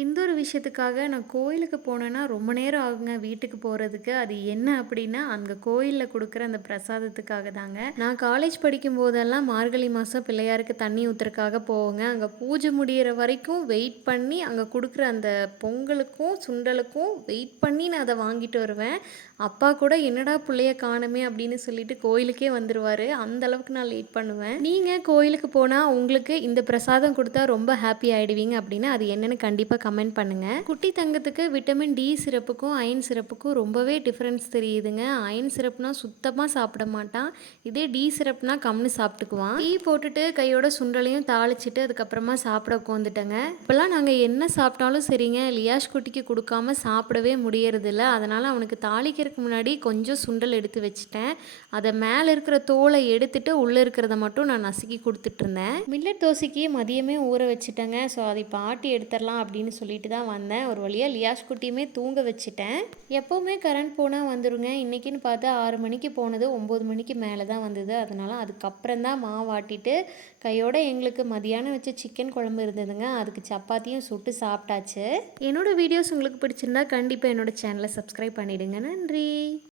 இந்த ஒரு விஷயத்துக்காக நான் கோயிலுக்கு போனேன்னா ரொம்ப நேரம் ஆகுங்க வீட்டுக்கு போகிறதுக்கு. அது என்ன அப்படின்னா, அங்கே கோயிலில் கொடுக்குற அந்த பிரசாதத்துக்காக தாங்க. நான் காலேஜ் படிக்கும் போதெல்லாம் மார்கழி மாதம் பிள்ளையாருக்கு தண்ணி ஊற்றுறதுக்காக போவோங்க. அங்கே பூஜை முடியிற வரைக்கும் வெயிட் பண்ணி அங்கே கொடுக்குற அந்த பொங்கலுக்கும் சுண்டலுக்கும் வெயிட் பண்ணி நான் அதை வாங்கிட்டு வருவேன். அப்பா கூட என்னடா பிள்ளைய காணுமே அப்படின்னு சொல்லிட்டு கோயிலுக்கே வந்துடுவார். அந்த அளவுக்கு நான் லேட் பண்ணுவேன். நீங்கள் கோயிலுக்கு போனால் உங்களுக்கு இந்த பிரசாதம் கொடுத்தா ரொம்ப ஹாப்பி ஆகிடுவீங்க அப்படின்னா அது என்னென்னு கண்டிப்பாக கமெண்ட் பண்ணுங்கள். குட்டி தங்கத்துக்கு விட்டமின் டி சிரப்புக்கும் அயன் சிரப்புக்கும் ரொம்பவே டிஃப்ரென்ஸ் தெரியுதுங்க. அயன் சிரப்னா சுத்தமாக சாப்பிட மாட்டான். இதே டி சிரப்னா கம்னு சாப்பிட்டுக்குவான். டீ போட்டுட்டு கையோட சுண்டலையும் தாளிச்சிட்டு அதுக்கப்புறமா சாப்பிட உட்காந்துட்டேங்க. இப்போல்லாம் நாங்கள் என்ன சாப்பிட்டாலும் சரிங்க, லியாஷ் குட்டிக்கு கொடுக்காம சாப்பிடவே முடியறதில்ல. அதனால் அவனுக்கு தாளிக்கிறதுக்கு முன்னாடி கொஞ்சம் சுண்டல் எடுத்து வச்சுட்டேன். அதை மேலே இருக்கிற தோலை எடுத்துட்டு உள்ளே இருக்கிறத மட்டும் நான் நசுக்கி கொடுத்துட்டு இருந்தேன். மில்லட் தோசைக்கு மதியமே ஊற வச்சுட்டேங்க. ஸோ அதை இப்போ ஆட்டி எடுத்துடலாம் அப்படின்னு சொல்லிட்டு தான் வந்தேன். ஒரு வழியாக லியாஷ் குட்டியுமே தூங்க வச்சுட்டேன். எப்போவுமே கரண்ட் போனால் வந்துடுங்க. இன்றைக்கின்னு பார்த்தா 6 மணிக்கு போனது 9 மணிக்கு மேலே தான் வந்தது. அதனால் அதுக்கப்புறம் தான் மாவாட்டிட்டு கையோட எங்களுக்கு மதியானம் வச்ச சிக்கன் குழம்பு இருந்ததுங்க. அதுக்கு சப்பாத்தியும் சுட்டு சாப்பிட்டாச்சு. என்னோடய வீடியோஸ் உங்களுக்கு பிடிச்சிருந்தா கண்டிப்பாக என்னோடய சேனலை சப்ஸ்கிரைப் பண்ணிவிடுங்க. நன்றி.